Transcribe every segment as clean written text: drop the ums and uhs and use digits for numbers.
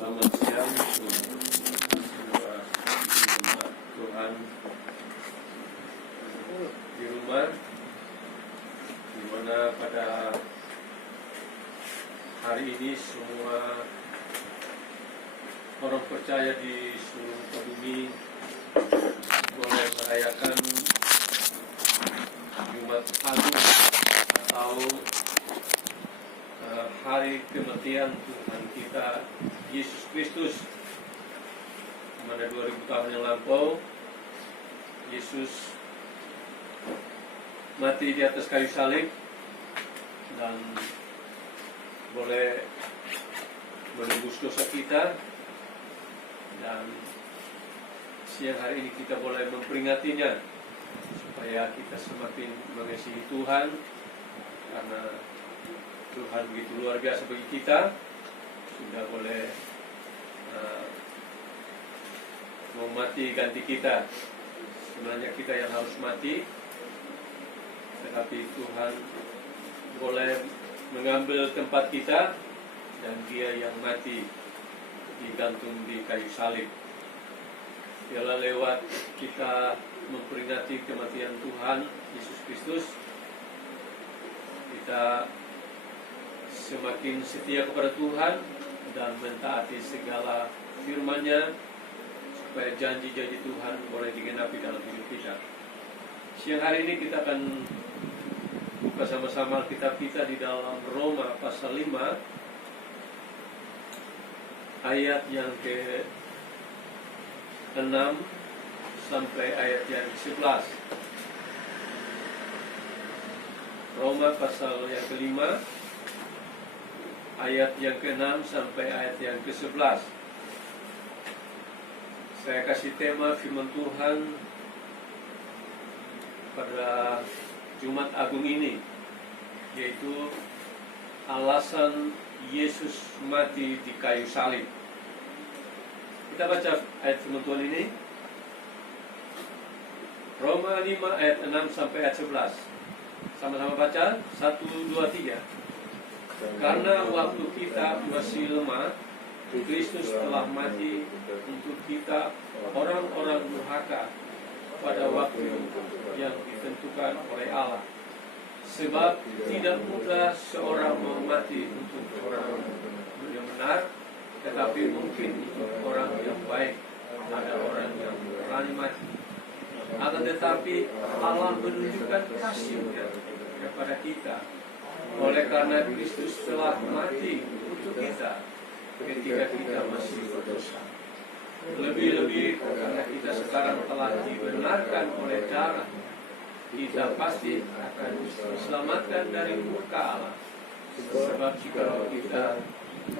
Selamat siang semua Tuhan di rumah, di mana pada hari ini semua orang percaya di seluruh bumi boleh merayakan Jumat Agung atau hari kematian Tuhan kita Yesus Kristus, di mana 2000 tahun yang lampau Yesus mati di atas kayu salib dan boleh menembus dosa kita, dan siang hari ini kita boleh memperingatinya supaya kita semakin mengasihi Tuhan, karena Tuhan begitu luar biasa bagi kita. Sudah boleh mau mati ganti kita. Sebenarnya kita yang harus mati, tetapi Tuhan boleh mengambil tempat kita, dan Dia yang mati digantung di kayu salib. Ialah lewat kita memperingati kematian Tuhan Yesus Kristus, kita semakin setia kepada Tuhan dan mentaati segala firman-Nya, supaya janji-janji Tuhan boleh digenapi dalam hidup kita. Siang hari ini kita akan buka sama-sama kitab kita di dalam Roma pasal 5 ayat yang ke-6 sampai ayat yang ke-11. Roma pasal yang ke-5 ayat yang ke-6 sampai ayat yang ke-11. Saya kasih tema firman Tuhan pada Jumat Agung ini, yaitu alasan Yesus mati di kayu salib. Kita baca ayat firman Tuhan ini, Roma 5 ayat 6 sampai ayat 11. Sama-sama baca, 1, 2, 3. Karena waktu kita masih lemah, Kristus telah mati untuk kita orang-orang durhaka pada waktu yang ditentukan oleh Allah. Sebab tidak mudah seorang mau mati untuk orang yang benar, tetapi mungkin untuk orang yang baik ada orang yang berani mati. Akan tetapi Allah menunjukkan kasih-Nya kepada kita, oleh karena Kristus telah mati untuk kita ketika kita masih berdosa. Lebih-lebih karena kita sekarang telah dibenarkan oleh darah, kita pasti akan diselamatkan dari murka Allah. Sebab jika kita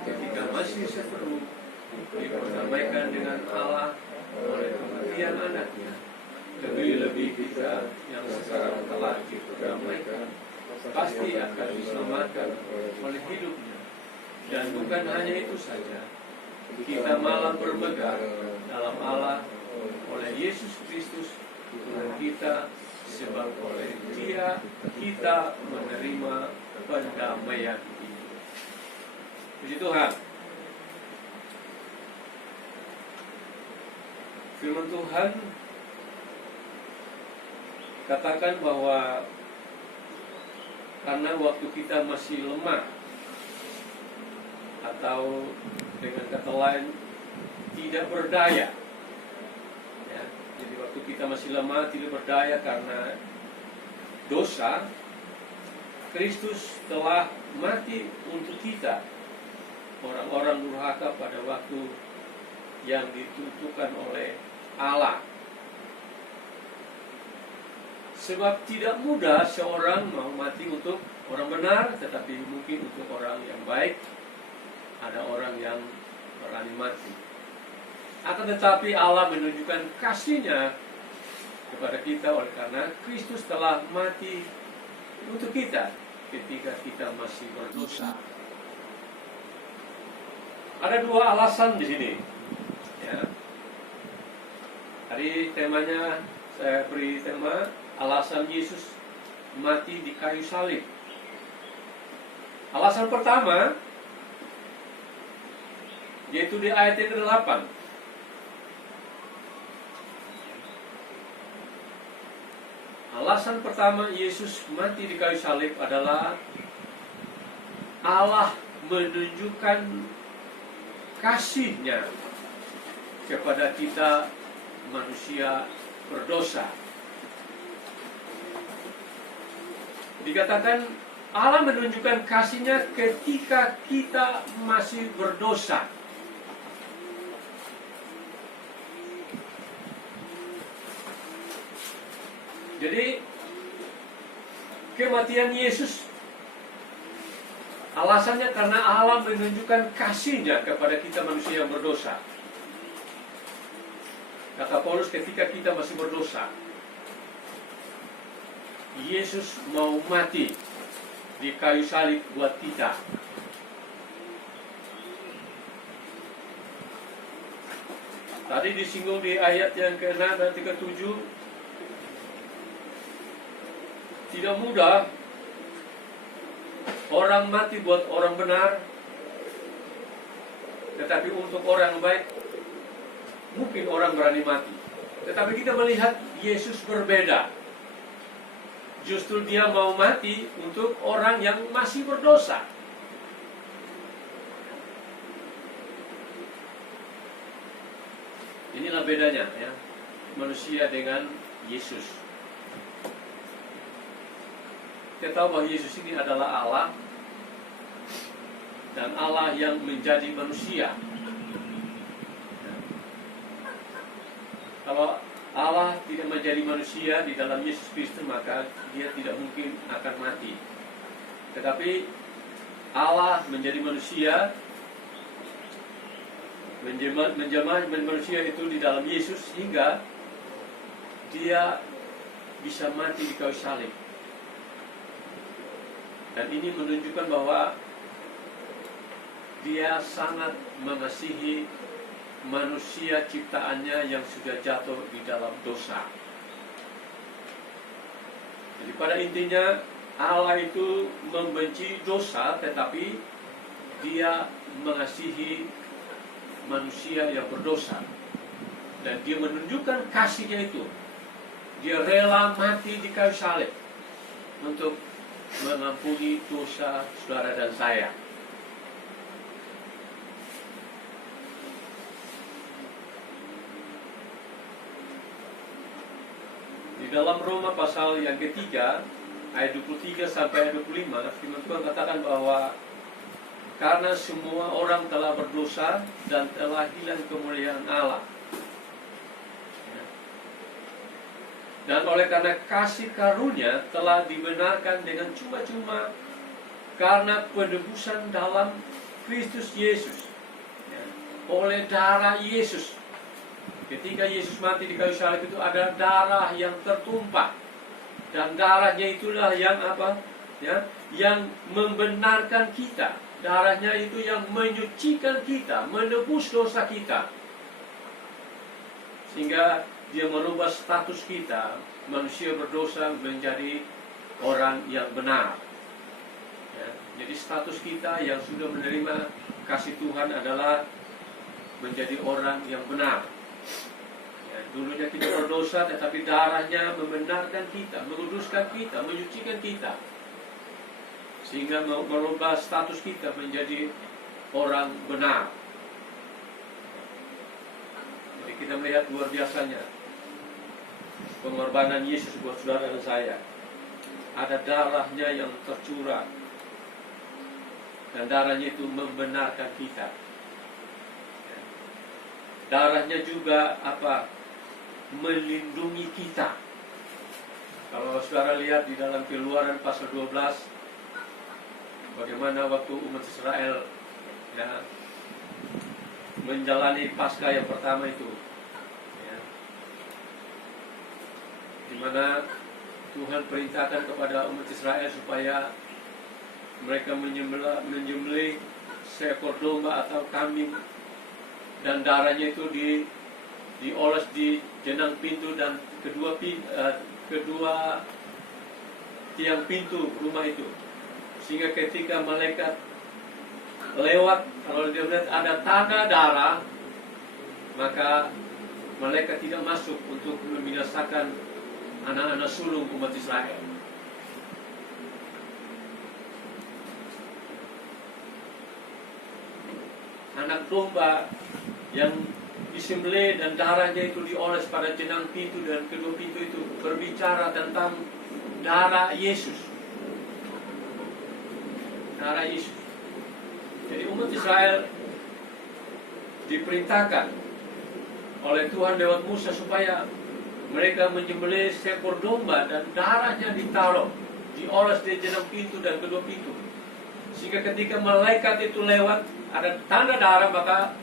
ketika masih seteru diperdamaikan dengan Allah oleh kematian anaknya, lebih-lebih kita yang sekarang telah diperdamaikan pasti akan diselamatkan oleh hidupnya. Dan bukan hanya itu saja, kita malah bermegah dalam Allah oleh Yesus Kristus Tuhan kita, sebab oleh Dia kita menerima pendamaian ini. Puji Tuhan. Firman Tuhan katakan bahwa karena waktu kita masih lemah, atau dengan kata lain tidak berdaya, ya, jadi waktu kita masih lemah, tidak berdaya karena dosa, Kristus telah mati untuk kita orang-orang durhaka pada waktu yang ditentukan oleh Allah. Sebab tidak mudah seorang mau mati untuk orang benar, tetapi mungkin untuk orang yang baik ada orang yang berani mati. Akan tetapi Allah menunjukkan kasih-Nya kepada kita oleh karena Kristus telah mati untuk kita ketika kita masih berdosa. Ada dua alasan di sini, ya. Hari temanya saya beri tema alasan Yesus mati di kayu salib. Alasan pertama, yaitu di ayat yang ke-8. Alasan pertama Yesus mati di kayu salib adalah Allah menunjukkan kasih-Nya kepada kita manusia berdosa. Dikatakan Allah menunjukkan kasih-Nya ketika kita masih berdosa. Jadi kematian Yesus alasannya karena Allah menunjukkan kasih-Nya kepada kita manusia yang berdosa. Kata Paulus, ketika kita masih berdosa, Yesus mau mati di kayu salib buat kita. Tadi disinggung di ayat yang ke-6 dan ke-7, tidak mudah orang mati buat orang benar, tetapi untuk orang baik mungkin orang berani mati. Tetapi kita melihat Yesus berbeda. Justru Dia mau mati untuk orang yang masih berdosa. Inilah bedanya ya, manusia dengan Yesus. Kita tahu bahwa Yesus ini adalah Allah, dan Allah yang menjadi manusia. Kalau Allah tidak menjadi manusia di dalam Yesus Kristus, maka Dia tidak mungkin akan mati. Tetapi Allah menjadi manusia, menjamah manusia itu di dalam Yesus, sehingga Dia bisa mati di kayu salib. Dan ini menunjukkan bahwa Dia sangat mengasihi manusia ciptaannya yang sudah jatuh di dalam dosa. Jadi pada intinya Allah itu membenci dosa, tetapi Dia mengasihi manusia yang berdosa. Dan Dia menunjukkan kasih-Nya itu. Dia rela mati di kayu salib untuk mengampuni dosa saudara dan saya. Di dalam Roma pasal yang ketiga, ayat 23 sampai ayat 25, firman Tuhan katakan bahwa karena semua orang telah berdosa dan telah hilang kemuliaan Allah. Dan oleh karena kasih karunia telah dibenarkan dengan cuma-cuma karena penebusan dalam Kristus Yesus, ya, oleh darah Yesus. Ketika Yesus mati di kayu salib itu ada darah yang tertumpah, dan darahnya itulah yang apa? Ya, yang membenarkan kita. Darahnya itu yang menyucikan kita, menebus dosa kita, sehingga Dia merubah status kita, manusia berdosa, menjadi orang yang benar. Ya, jadi status kita yang sudah menerima kasih Tuhan adalah menjadi orang yang benar. Ya, dulunya kita berdosa, tetapi darahnya membenarkan kita, menguduskan kita, menyucikan kita, sehingga merubah status kita menjadi orang benar. Jadi kita melihat luar biasanya pengorbanan Yesus buat saudara dan saya. Ada darahnya yang tercurah, dan darahnya itu membenarkan kita. Darahnya juga apa? Melindungi kita. Kalau saudara lihat di dalam Keluaran pasal 12, bagaimana waktu umat Israel ya, menjalani Paskah yang pertama itu, ya, di mana Tuhan perintahkan kepada umat Israel supaya mereka menyembelih seekor domba atau kambing, dan darahnya itu dioles di jenang pintu dan kedua tiang pintu rumah itu, sehingga ketika malaikat lewat, kalau dia melihat ada tanda darah, maka malaikat tidak masuk untuk membinasakan anak-anak sulung umat Israel. Anak domba yang disembelih dan darahnya itu dioles pada jenang pintu dan kedua pintu itu berbicara tentang darah Yesus. Darah Yesus. Jadi umat Israel diperintahkan oleh Tuhan lewat Musa supaya mereka menyembelih seekor domba dan darahnya ditaruh, dioles di jenang pintu dan kedua pintu. Sehingga ketika malaikat itu lewat, ada tanda darah, maka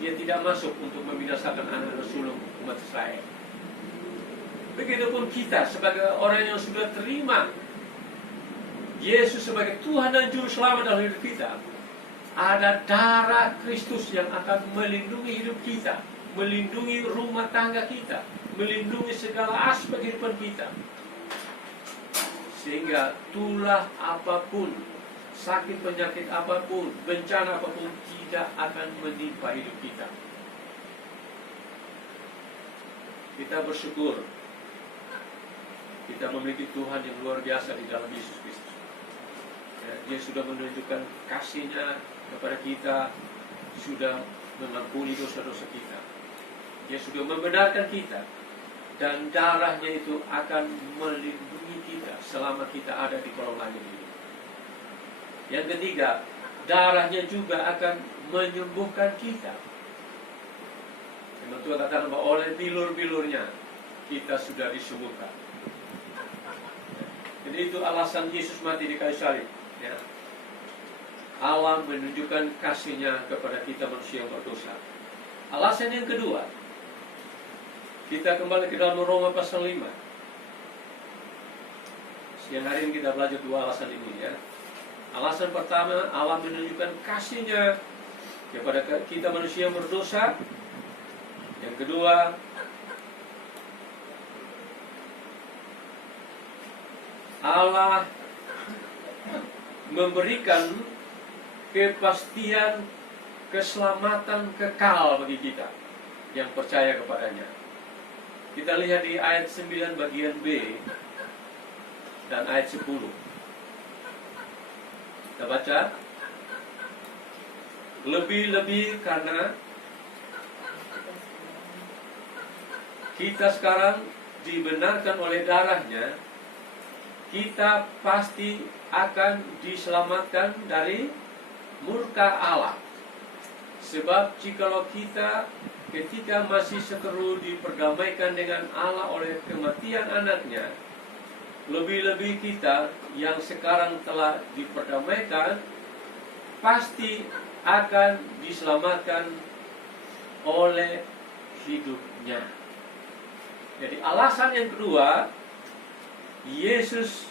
dia tidak masuk untuk membinasakan anak-anak sulung umat Israel. Begitupun kita sebagai orang yang sudah terima Yesus sebagai Tuhan dan Juru Selamat dalam hidup kita, ada darah Kristus yang akan melindungi hidup kita, melindungi rumah tangga kita, melindungi segala aspek kehidupan kita. Sehingga tulah apapun, sakit penyakit apapun, bencana apapun tidak akan menimpa hidup kita. Kita bersyukur kita memiliki Tuhan yang luar biasa di dalam Yesus Kristus. Ya, dia sudah menunjukkan kasih-Nya kepada kita, sudah mengampuni dosa-dosa kita. Dia sudah membenarkan kita, dan darah-Nya itu akan melindungi kita selama kita ada di kolong langit ini. Yang ketiga, darah-Nya juga akan menyembuhkan kita. Memang Tuhan katakan bahwa oleh bilur-bilurnya kita sudah disembuhkan. Jadi itu alasan Yesus mati di kayu salib. Ya. Allah menunjukkan kasih-Nya kepada kita manusia yang berdosa. Alasan yang kedua, kita kembali ke dalam Roma pasal 5. Siang hari ini kita belajar dua alasan ini, ya. Alasan pertama, Allah menunjukkan kasih-Nya kepada kita manusia yang berdosa. Yang kedua, Allah memberikan kepastian keselamatan kekal bagi kita yang percaya kepadanya. Kita lihat di ayat 9 bagian B dan ayat 10. Kita baca. Lebih-lebih karena kita sekarang dibenarkan oleh darah-Nya, kita pasti akan diselamatkan dari murka Allah. Sebab jikalau kita ketika masih seteru diperdamaikan dengan Allah oleh kematian anaknya, lebih-lebih kita yang sekarang telah diperdamaikan pasti akan diselamatkan oleh hidupnya. Jadi alasan yang kedua, Yesus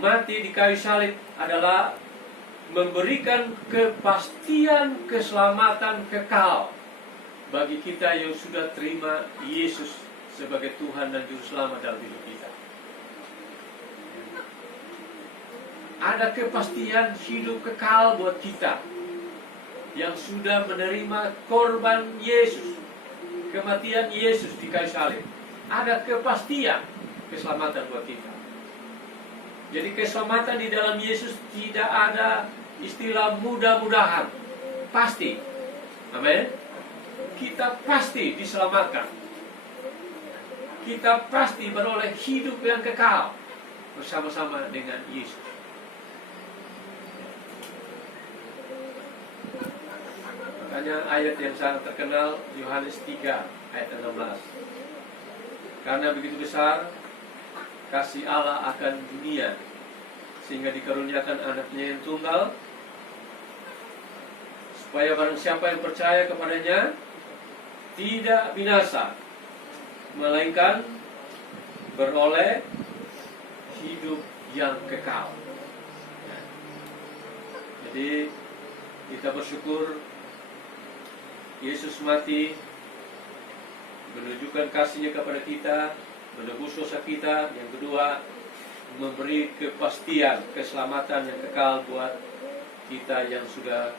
mati di kayu salib adalah memberikan kepastian keselamatan kekal bagi kita yang sudah terima Yesus sebagai Tuhan dan Juru Selamat dalam hidup kita. Ada kepastian hidup kekal buat kita yang sudah menerima korban Yesus, kematian Yesus di kayu salib. Ada kepastian keselamatan buat kita. Jadi keselamatan di dalam Yesus tidak ada istilah mudah-mudahan, pasti. Amin. Kita pasti diselamatkan. Kita pasti beroleh hidup yang kekal bersama-sama dengan Yesus. Makanya ayat yang sangat terkenal Yohanes 3 ayat 16. Karena begitu besar kasih Allah akan dunia, sehingga dikaruniakan anaknya yang tunggal, supaya barang siapa yang percaya kepadanya tidak binasa, melainkan beroleh hidup yang kekal. Jadi kita bersyukur Yesus mati menunjukkan kasih-Nya kepada kita, menebus dosa kita. Yang kedua, memberi kepastian keselamatan yang kekal buat kita yang sudah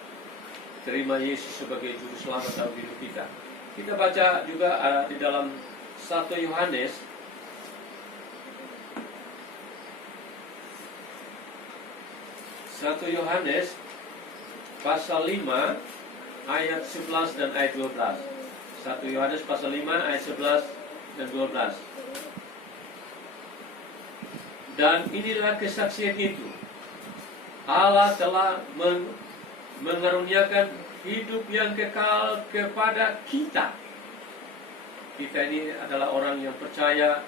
terima Yesus sebagai juru selamat dalam hidup kita. Kita baca juga di dalam 1 Yohanes pasal 5 ayat 11 dan ayat 12. 1 Yohanes pasal 5 ayat 11 dan 12. Dan inilah kesaksian itu, Allah telah mengaruniakan hidup yang kekal kepada kita. Kita ini adalah orang yang percaya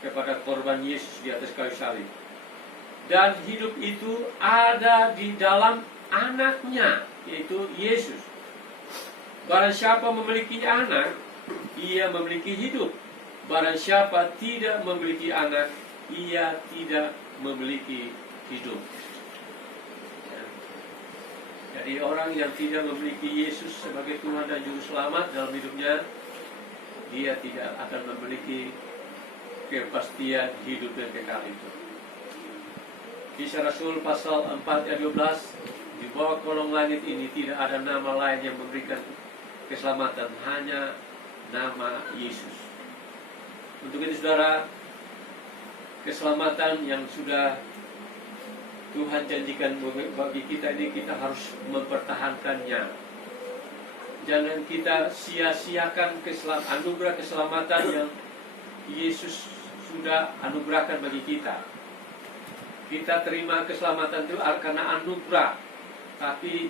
kepada korban Yesus di atas kayu salib. Dan hidup itu ada di dalam anaknya, yaitu Yesus. Barang siapa memiliki anak, ia memiliki hidup. Barang siapa tidak memiliki anak, ia tidak memiliki hidup. Jadi orang yang tidak memiliki Yesus sebagai Tuhan dan Juru Selamat dalam hidupnya, dia tidak akan memiliki kepastian hidup yang kekal itu. Kisah Rasul pasal 4 ayat 12, di bawah kolong langit ini tidak ada nama lain yang memberikan keselamatan, hanya nama Yesus. Untuk itu saudara, keselamatan yang sudah Tuhan janjikan bagi kita ini, kita harus mempertahankannya. Jangan kita sia-siakan anugerah keselamatan yang Yesus sudah anugerahkan bagi kita. Kita terima keselamatan itu karena anugerah, tapi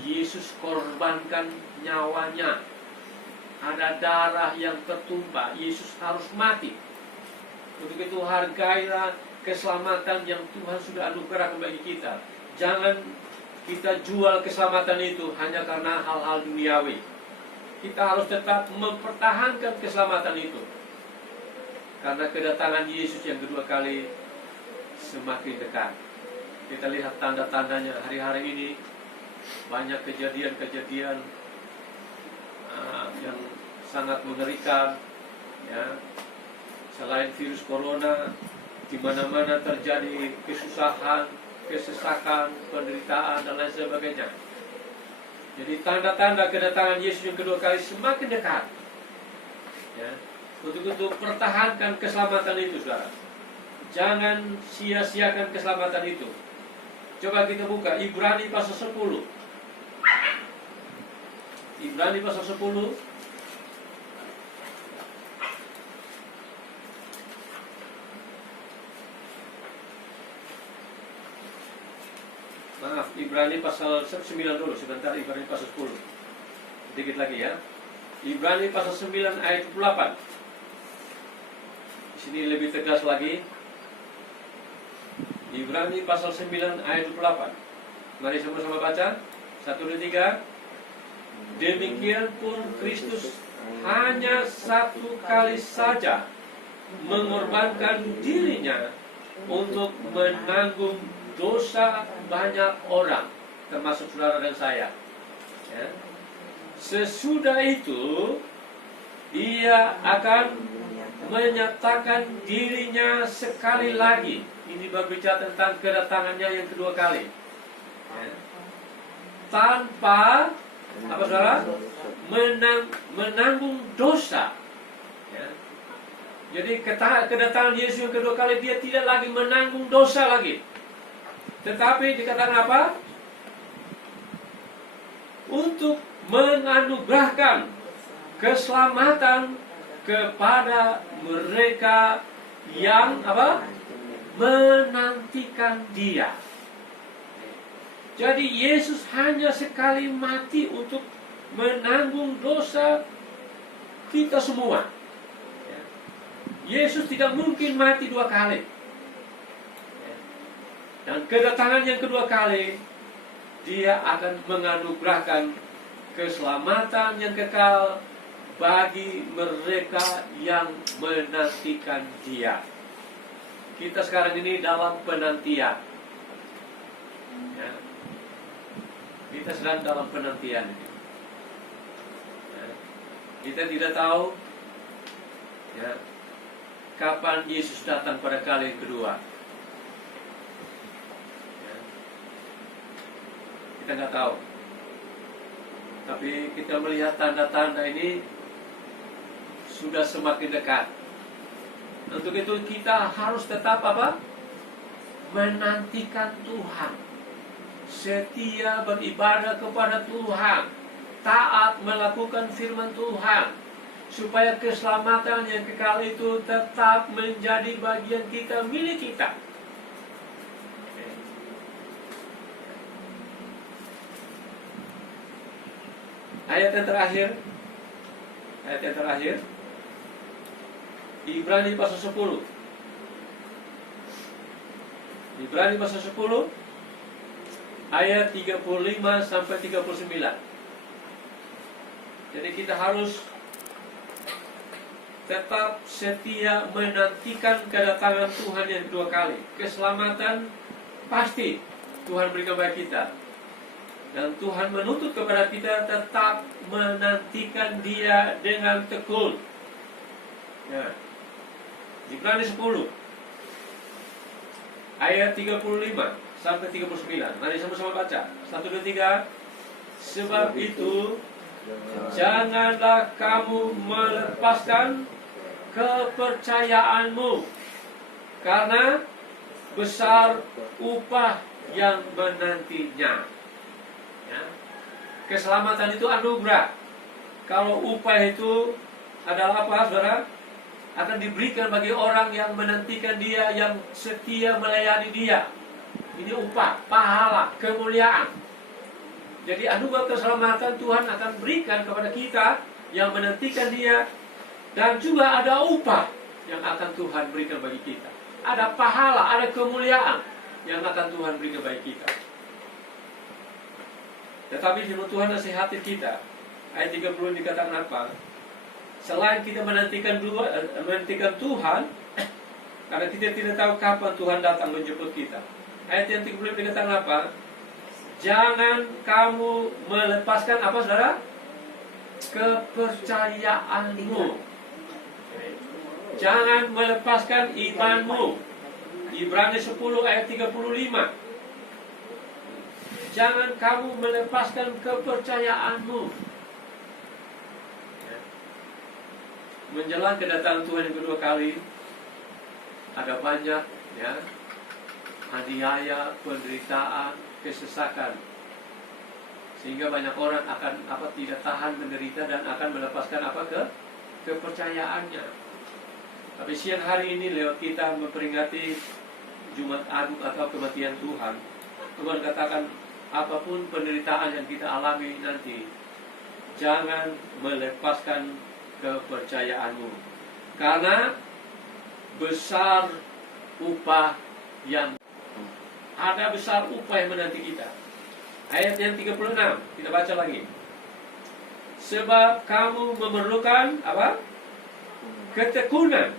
Yesus korbankan nyawanya. Ada darah yang tertumpah, Yesus harus mati. Untuk itu hargailah keselamatan yang Tuhan sudah anugerahkan bagi kita. Jangan kita jual keselamatan itu hanya karena hal-hal duniawi. Kita harus tetap mempertahankan keselamatan itu, karena kedatangan Yesus yang kedua kali semakin dekat. Kita lihat tanda-tandanya hari-hari ini. Banyak kejadian-kejadian yang sangat mengerikan, ya. Selain virus corona, di mana-mana terjadi kesusahan, kesesakan, penderitaan dan lain sebagainya. Jadi tanda-tanda kedatangan Yesus yang kedua kali semakin dekat, ya. Untuk pertahankan keselamatan itu, saudara. Jangan sia-siakan keselamatan itu. Coba kita buka Ibrani pasal 10. Ibrani pasal 10. Maaf, Ibrani pasal 9 dulu, sebentar. Ibrani pasal 10. Sedikit lagi ya. Ibrani pasal 9 ayat 28. Di sini lebih tegas lagi. Ibrani pasal 9 ayat 28. Mari sama-sama baca. 1, 2, 3. Demikian pun Kristus hanya satu kali saja mengorbankan dirinya untuk menanggung dosa banyak orang, termasuk saudara dan saya, ya. Sesudah itu ia akan menyatakan dirinya sekali lagi. Ini berbicara tentang kedatangannya yang kedua kali, ya. Tanpa apa saudara? Menanggung dosa, ya. Jadi kedatangan Yesus yang kedua kali, dia tidak lagi menanggung dosa lagi. Tetapi dikatakan apa? Untuk menganugerahkan keselamatan kepada mereka yang apa? Menantikan Dia. Jadi Yesus hanya sekali mati untuk menanggung dosa kita semua. Yesus tidak mungkin mati dua kali. Dan kedatangan yang kedua kali, Dia akan menganugerahkan keselamatan yang kekal bagi mereka yang menantikan Dia. Kita sekarang ini dalam penantian, ya. Kita sedang dalam penantian, ya. Kita tidak tahu, ya, kapan Yesus datang pada kali yang kedua. Kita nggak tahu. Tapi kita melihat tanda-tanda ini sudah semakin dekat. Untuk itu kita harus tetap apa? Menantikan Tuhan, setia beribadah kepada Tuhan, taat melakukan firman Tuhan, supaya keselamatan yang kekal itu tetap menjadi bagian kita, milik kita. Ayat yang terakhir, Ibrani pasal 10. Ibrani pasal 10 ayat 35 sampai 39. Jadi kita harus tetap setia menantikan kedatangan Tuhan yang kedua kali. Keselamatan pasti Tuhan berikan bagi kita. Dan Tuhan menuntut kepada kita tetap menantikan Dia dengan tekun. Ya. Ibrani 10 ayat 35 sampai 39. Mari sama-sama baca. 1, 2, 3. Sebab itu janganlah kamu melepaskan kepercayaanmu, karena besar upah yang menantinya. Ya. Keselamatan itu anugerah. Kalau upah itu adalah apa, saudara? Akan diberikan bagi orang yang menantikan Dia, yang setia melayani Dia. Ini upah, pahala, kemuliaan. Jadi anugerah keselamatan Tuhan akan berikan kepada kita yang menantikan Dia. Dan juga ada upah yang akan Tuhan berikan bagi kita. Ada pahala, ada kemuliaan yang akan Tuhan berikan bagi kita. Tetapi firman Tuhan nasihati kita. Ayat 30 dikatakan apa? Selain kita menantikan Tuhan, karena kita tidak tahu kapan Tuhan datang menjemput kita. Ayat yang 30 dikatakan apa? Jangan kamu melepaskan apa, saudara? Kepercayaanmu. Jangan melepaskan imanmu. Ibrani 10 ayat 35. Jangan kamu melepaskan kepercayaanmu. Menjelang kedatangan Tuhan yang kedua kali, ada banyak aniaya, penderitaan, kesesakan, sehingga banyak orang akan tidak tahan menderita dan akan melepaskan kepercayaannya. Tapi siang hari ini lewat kita memperingati Jumat Agung atau kematian Tuhan, Tuhan katakan apapun penderitaan yang kita alami nanti, jangan melepaskan kepercayaanmu, karena besar upah yang menanti kita. Ayat yang 36 kita baca lagi. Sebab kamu memerlukan apa? Ketekunan.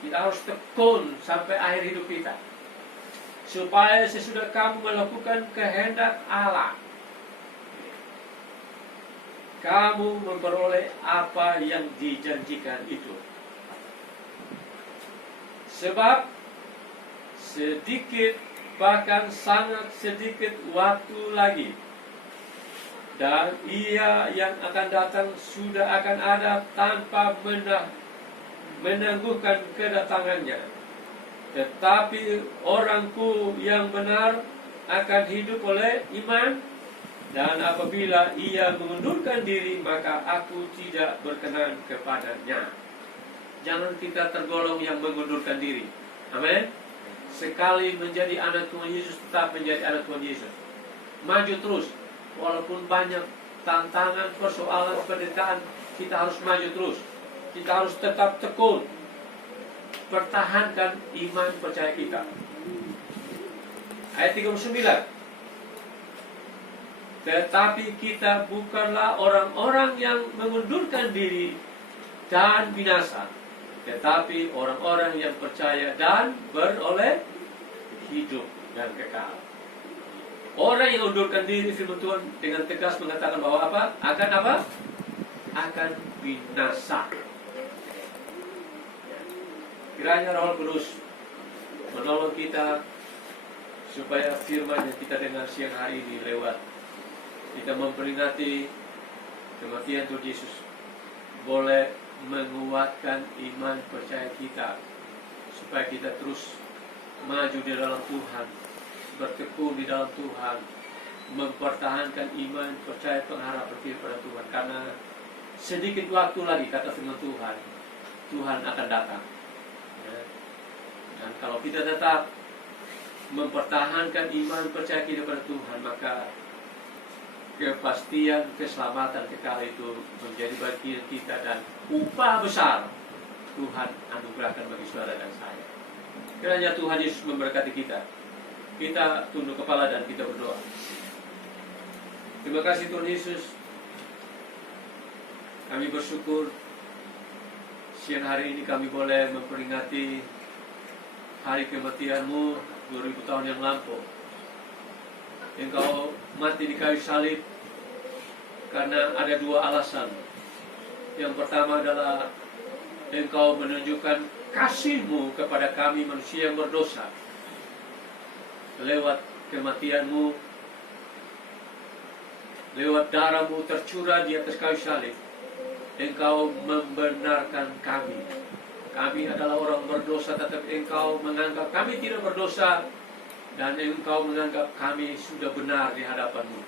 Kita harus tekun sampai akhir hidup kita, supaya sesudah kamu melakukan kehendak Allah, kamu memperoleh apa yang dijanjikan itu. Sebab sedikit, bahkan sangat sedikit waktu lagi, dan Ia yang akan datang sudah akan ada tanpa menangguhkan kedatangannya. Tetapi orangku yang benar akan hidup oleh iman, dan apabila ia mengundurkan diri, maka aku tidak berkenan kepadanya. Jangan kita tergolong yang mengundurkan diri. Amin. Sekali menjadi anak Tuhan Yesus, tetap menjadi anak Tuhan Yesus. Maju terus. Walaupun banyak tantangan, persoalan, penderitaan, kita harus maju terus. Kita harus tetap tekun, pertahankan iman percaya kita. Ayat 39. Tetapi kita bukanlah orang-orang yang mengundurkan diri dan binasa, tetapi orang-orang yang percaya dan beroleh hidup dan kekal. Orang yang mengundurkan diri, firman Tuhan dengan tegas mengatakan bahwa apa? Akan apa? Akan binasa. Kiranya Roh Kudus menolong kita supaya firman yang kita dengar siang hari ini lewat Kita memperingati kematian Tuhan Yesus boleh menguatkan iman percaya kita, supaya kita terus maju di dalam Tuhan, bertekun di dalam Tuhan, mempertahankan iman percaya pengharapan kita pada Tuhan. Karena sedikit waktu lagi, kata firman Tuhan, Tuhan akan datang. Dan kalau kita tetap mempertahankan iman percaya kita pada Tuhan, maka kepastian keselamatan kekal itu menjadi bagian kita, dan upah besar Tuhan anugerahkan bagi saudara dan saya. Kiranya Tuhan Yesus memberkati kita. Kita tunduk kepala dan kita berdoa. Terima kasih Tuhan Yesus. Kami bersyukur siang hari ini kami boleh memperingati hari kematian-Mu 2000 tahun yang lampau. Engkau mati di kayu salib karena ada dua alasan. Yang pertama adalah Engkau menunjukkan kasih-Mu kepada kami manusia yang berdosa. Lewat kematian-Mu, lewat darah-Mu tercurah di atas kayu salib, Engkau membenarkan kami. Kami adalah orang berdosa, tetapi Engkau menganggap kami tidak berdosa, dan Engkau menganggap kami sudah benar di hadapan-Mu.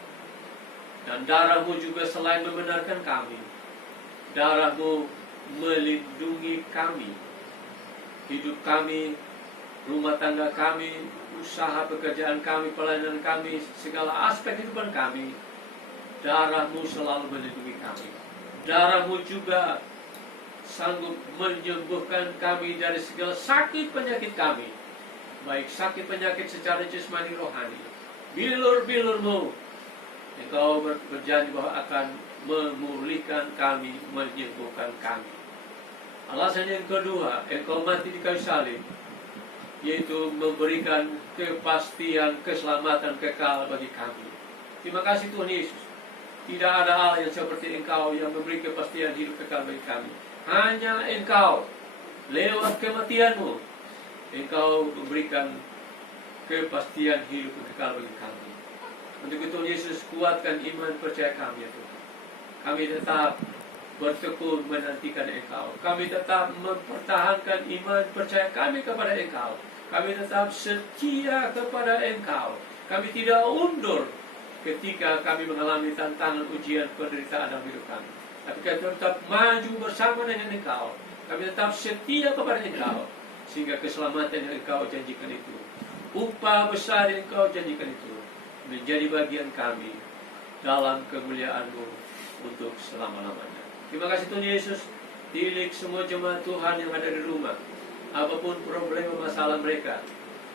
Dan darah-Mu juga selain membenarkan kami, darah-Mu melindungi kami, hidup kami, rumah tangga kami, usaha pekerjaan kami, pelayanan kami, segala aspek kehidupan kami. Darah-Mu selalu melindungi kami. Darah-Mu juga sanggup menyembuhkan kami dari segala sakit penyakit kami, baik sakit penyakit secara jasmani rohani. Bilur-bilur-Mu, Engkau berjanji bahwa akan memulihkan kami, menyembuhkan kami. Alasan yang kedua, Engkau mati di kayu salib, yaitu memberikan kepastian keselamatan kekal bagi kami. Terima kasih Tuhan Yesus. Tidak ada Allah yang seperti Engkau yang memberi kepastian hidup kekal bagi kami. Hanya Engkau, lewat kematian-Mu, Engkau memberikan kepastian hidup kekal bagi kami. Untuk itu Yesus, kuatkan iman percaya kami ya Tuhan. Kami tetap bertekun menantikan Engkau. Kami tetap mempertahankan iman percaya kami kepada Engkau. Kami tetap setia kepada Engkau. Kami tidak undur ketika kami mengalami tantangan, ujian, penderitaan dalam hidup kami. Tapi kami tetap maju bersama dengan Engkau. Kami tetap setia kepada Engkau, sehingga keselamatan yang Engkau janjikan itu, upah besar yang Engkau janjikan itu, menjadi bagian kami dalam kemuliaan-Mu untuk selama-lamanya. Terima kasih Tuhan Yesus. Tilik semua jemaat Tuhan yang ada di rumah, apapun problema masalah mereka,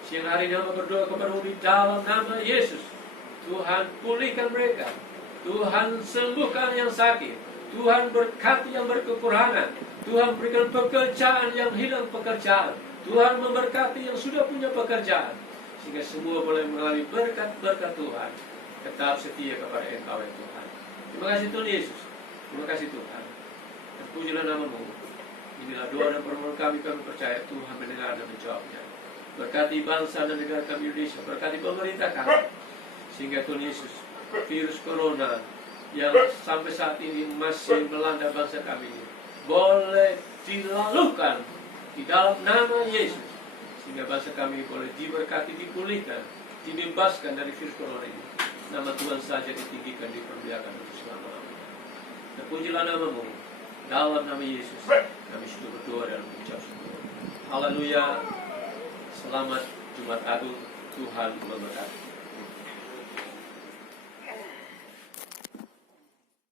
siang hari ini hamba berdoa kepada-Mu di dalam nama Yesus. Tuhan pulihkan mereka, Tuhan sembuhkan yang sakit, Tuhan berkati yang berkekurangan, Tuhan berikan pekerjaan yang hilang pekerjaan, Tuhan memberkati yang sudah punya pekerjaan, sehingga semua boleh mengalami berkat-berkat Tuhan. Tetap setia kepada Engkau ya Tuhan. Terima kasih Tuhan Yesus. Terima kasih Tuhan. Dan pujilah nama-Mu. Inilah doa dan permohonan kami percaya Tuhan mendengar dan menjawabnya. Berkati bangsa dan negara kami Indonesia, berkati pemerintah kami, sehingga Tuhan Yesus, virus corona yang sampai saat ini masih melanda bangsa kami ini boleh dilalukan di dalam nama Yesus, sehingga bangsa kami boleh diberkati, dipulihkan, dibebaskan dari virus corona ini. Nama Tuhan saja ditinggikan, dipermuliakan untuk selama-lamanya. Terpujilah nama-Mu. Dalam nama Yesus kami sudah berdoa dan mengucap syukur. Haleluya. Selamat Jumat Agung. Tuhan memberkati.